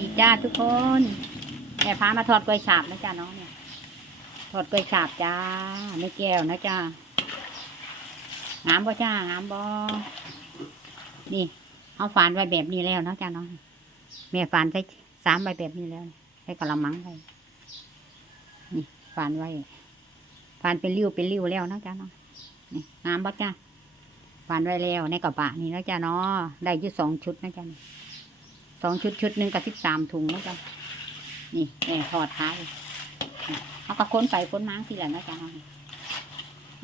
ดีจ้าทุกคนแม่พามาทอดกล้วยฉาบนะจ้าน้องเนี่ยทอดกล้วยฉาบจ้าไม่แก้วนะจ้างามบ่จ้างามบ่นี่เขาฝานไว้แบบนี้แล้วนะจ้าน้องแม่ฝานใส่สามใบแบบนี้แล้วใส่กระมังไปนี่ฝานไว้ฝานเป็นริ้วเป็นริ้วแล้วนะจ้าน้องนี่งามบ่จ้าฝานไว้แล้วในกระบะนี่นะจ้าเนาะได้ยี่สองชุดนะจ้า สองชุดชุดหนึ่งกับสิบสามถุงนะจ๊ะนี่แม่ทอดท้ายเขาก็ค้นไปค้นมาทีละนะจ๊ะ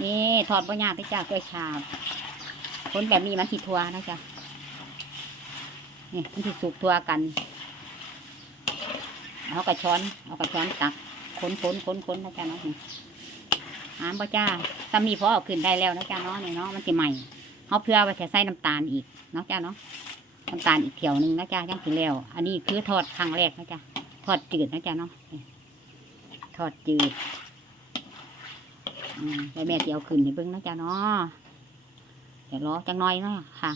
นี่ทอดบะยากไปจากด้วยชาบค้นแบบนี้มันสิทัวนะจ๊ะนี่มันสิสุกทัวกันเอากระช้อนเอากระช้อนตักค้นค้นค้นค้นนะจ๊ะเนาะหามบะจ้าตำมีพอเอาขึ้นได้แล้วนะจ๊ะเนาะนี่เนาะมันสิใหม่เขาเพื่อว่าจะใส่น้ำตาลอีกเนาะจ้ะเนาะ น้ำตาลอีกเที่ยวหนึ่งนะจ๊ะย่างสีแล้ว อันนี้คือทอดครั้งแรกนะจ๊ะทอดจืดนะจ๊ะเนาะทอดจืดแล้วแม่จะเอาขึ้นให้เบิ้งนะจ๊ะเนาะเดี๋ยวรอจังน้อยเนาะค่ะ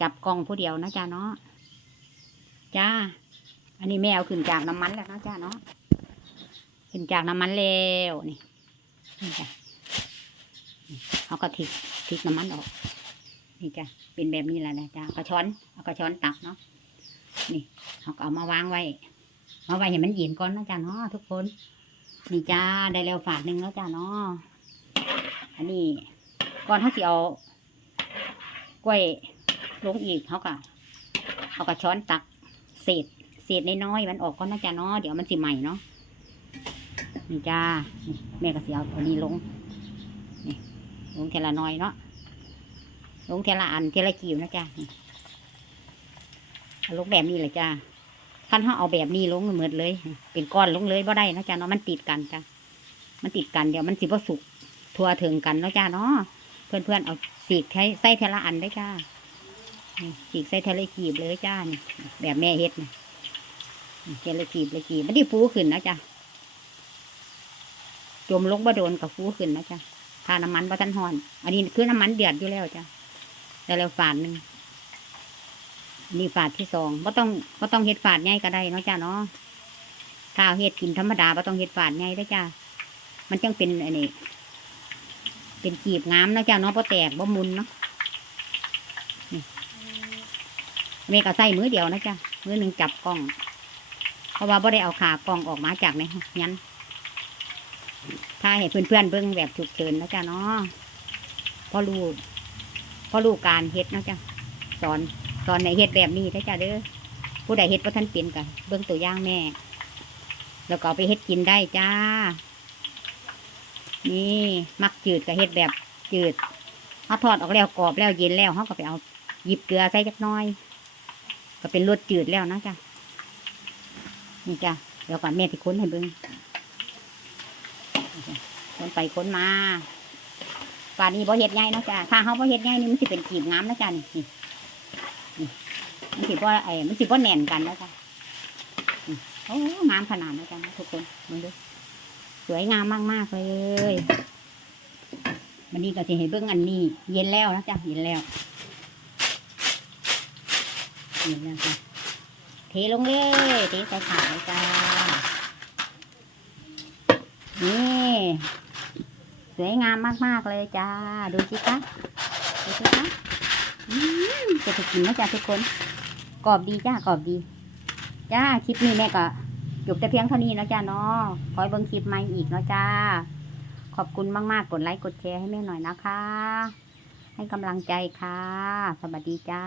จับกองผู้เดียวนะจ๊ะเนาะจ้า อันนี้แม่เอาขึ้นจากน้ำมันแล้วนะจ๊ะเนาะขึ้นจากน้ำมันแล้วนี่นี่จ้ะเขาก็ทิกทิกน้ำมันออก นี่จ้ะเป็นแบบนี้แหละนะจ้ะกระช้อนเอากระช้อนตักเนาะนี่เขาก็เอามาวางไว้มาไว้ให้มันเย็นก่อนนะจ้ะเนาะทุกคนนี่จ้าได้แล้วฝาดหนึ่งแล้วจ้ะเนาะอันนี้ก่อนเขาสิเอากล้วยลงอีกเขาก็เอากระช้อนตักเศษเศษน้อยๆมันออกก่อนนะจ้ะเนาะเดี๋ยวมันสิใหม่เนาะนี่จ้านี่แม่ก็เสิเอาตัวนี้ลงนี่ลงแค่ละน้อยเนาะ ลงเทละอันเทละกิวนะจ๊ะนี่เอาลงแบบนี้เลยจ้าขั้นเขาเอาแบบนี้ลงเหมือนเลย เป็นก้อนลงเลยบ่ได้นะจ๊ะเนาะมันติดกันจ้ะมันติดกันเดี๋ยวมันสิบ่สุกทั่วถึงกันเนาะจ้าเนาะเพื่อนเพื่อนเอาสีกใช้ใส่เทละอันได้จ้าสีกใส่เทละกีบเลยจ้านี่แบบแม่เฮ็ดนะเทละกีบละกีบมันได้ฟูขึ้นนะจ้ะจมลงบ่โดนกับฟูขึ้นนะจ้ะทาน้ำมันบ่ทันหอน อันนี้คือน้ำมันเดือดอยู่แล้วจ้ะได้แล้วฝาดหนึ่งนี่ฝาดที่สองก็ต้องก็ต้องเฮ็ดฝาดใหญ่ก็ได้เนาะจ้าเนาะถ้าเอาเฮ็ดกินธรรมดาก็ต้องเฮ็ดฝาดใหญ่ได้จ้ามันจังเป็นอันนี้เป็นกีบงามเนาะจ้าเนาะพอแตกบ่มุนเนาะเมก็ใส่มือเดียวนะจ้ามือหนึ่งจับกล้อง เพราะว่าบ่ได้เอาขากล้องออกมาจากในยันถ้าให้เพื่อนๆเบิ่งแบบฉุกเฉินนะจ้าเนาะพอรู้ อลูกการเฮ็ดเนาะจ้ะสอนสอนในเฮ็ดแบบนี้ได้จ้ะเด้อผู้ใดเฮ็ดเพราะท่านเป็นกันเบื้องตัวย่างแม่ แล้วก็ไปเฮ็ดกินได้จ้า นี่มักจืดกับเฮ็ดแบบจืดเอาทอดออกแล้วกรอบแล้วเย็นแล้วเขาก็ไปเอาหยิบเกลือใส่จักน้อย ก็เป็นรสจืดแล้วนะจ้ะนี่จ้ะเดี๋ยวก่อนแม่ที่ค้นให้เบิ้งค้นไปค้นมา ป่านี้บ่เฮ็ดใหญ่เนาะจ้ะถ้าเฮาบ่เฮ็ดใหญ่นี่มันสิเป็นกีบงามนะจ้ะนี่มันสิบ่ไอ้มันสิบ่แน่นกันนะจ้ะโอ้งามขนาดนะจ้ะทุกคนมองดูสวยงามมากๆเลยวันนี้ก็สิให้เบิ่งอันนี้ เย็นแล้วนะจ้ะเย็นแล้วเย็นแล้วจ้ะเทลงเลยเทใส่ถาดเลยจ้านี่ สวยงามมากๆเลยจ้า ดูสิคะดูสิคะจะไปกินนะจ้าทุกคน กรอบดีจ้ากรอบดี จ้าคลิปนี้แม่ก็จบแต่เพียงเท่านี้นะจ้าเนาะคอยเบิ่งคลิปใหม่อีกนะจ้า ขอบคุณมากๆ กดไลค์กดแชร์ให้แม่หน่อยนะคะ ให้กำลังใจค่ะ สวัสดีจ้า